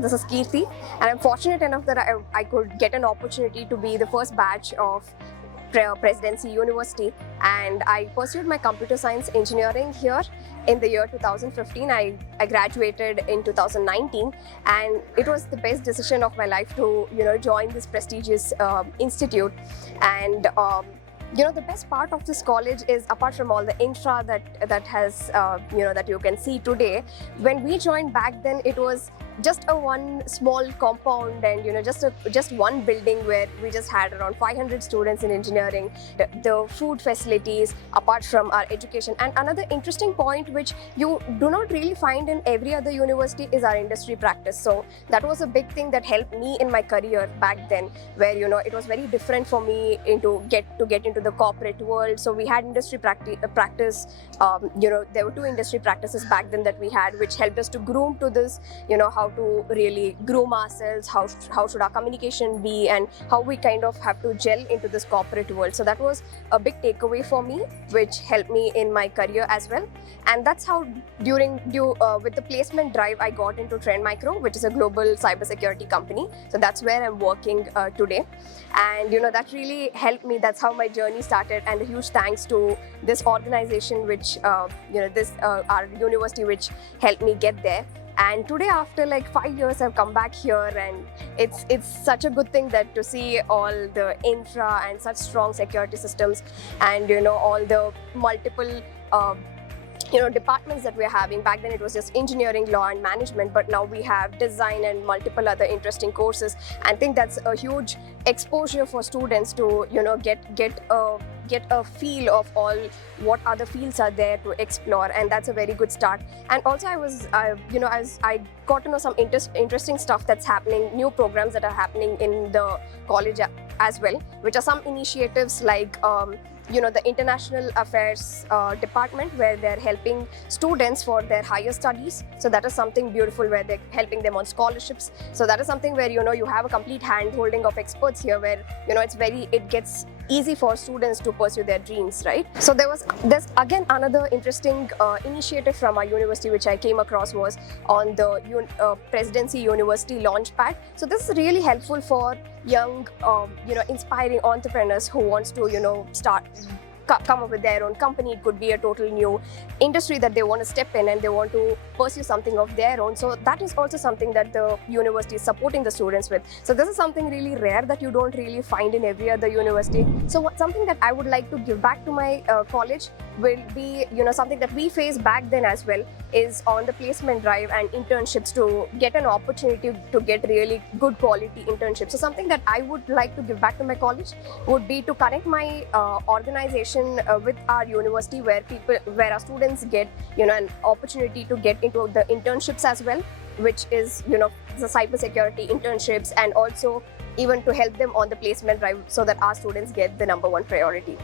This is Kirti, and I'm fortunate enough that I could get an opportunity to be the first batch of Presidency University, and I pursued my computer science engineering here in the year 2015. I graduated in 2019, and it was the best decision of my life to join this prestigious institute. And the best part of this college is, apart from all the infra that has that you can see today, when we joined back then, it was just a one small compound, and just one building where we just had around 500 students in engineering. The food facilities, apart from our education, and another interesting point which you do not really find in every other university is our industry practice. So that was a big thing that helped me in my career back then, where it was very different for me to get into the corporate world. So we had industry practice. There were two industry practices back then that we had, which helped us to groom to this, how to really groom ourselves, how should our communication be, and how we kind of have to gel into this corporate world. So that was a big takeaway for me, which helped me in my career as well. And that's how with the placement drive, I got into Trend Micro, which is a global cybersecurity company. So that's where I'm working today, and that really helped me. That's how my journey started, and a huge thanks to this organization, which our university, which helped me get there. And today, after like 5 years, I've come back here, and it's such a good thing that to see all the infra and such strong security systems, and all the multiple departments that we're having. Back then it was just engineering, law and management, but now we have design and multiple other interesting courses. And I think that's a huge exposure for students to get a feel of all what other fields are there to explore, and that's a very good start. And also I got to know some interesting stuff that's happening, new programs that are happening in the college as well, which are some initiatives like the International Affairs department, where they're helping students for their higher studies. So that is something beautiful, where they're helping them on scholarships. So that is something where you have a complete hand holding of experts here, where it gets easy for students to pursue their dreams, right? So there's again another interesting initiative from our university which I came across, was on the Presidency University Launchpad. So this is really helpful for young inspiring entrepreneurs who wants to come up with their own company. It could be a total new industry that they want to step in, and they want to pursue something of their own. So that is also something that the university is supporting the students with. So this is something really rare that you don't really find in every other university. So something that I would like to give back to my college will be something that we faced back then as well, is on the placement drive and internships, to get an opportunity to get really good quality internships. So something that I would like to give back to my college would be to connect my organization with our university, where our students get an opportunity to get into the internships as well, which is the cybersecurity internships, and also even to help them on the placement drive, so that our students get the #1 priority.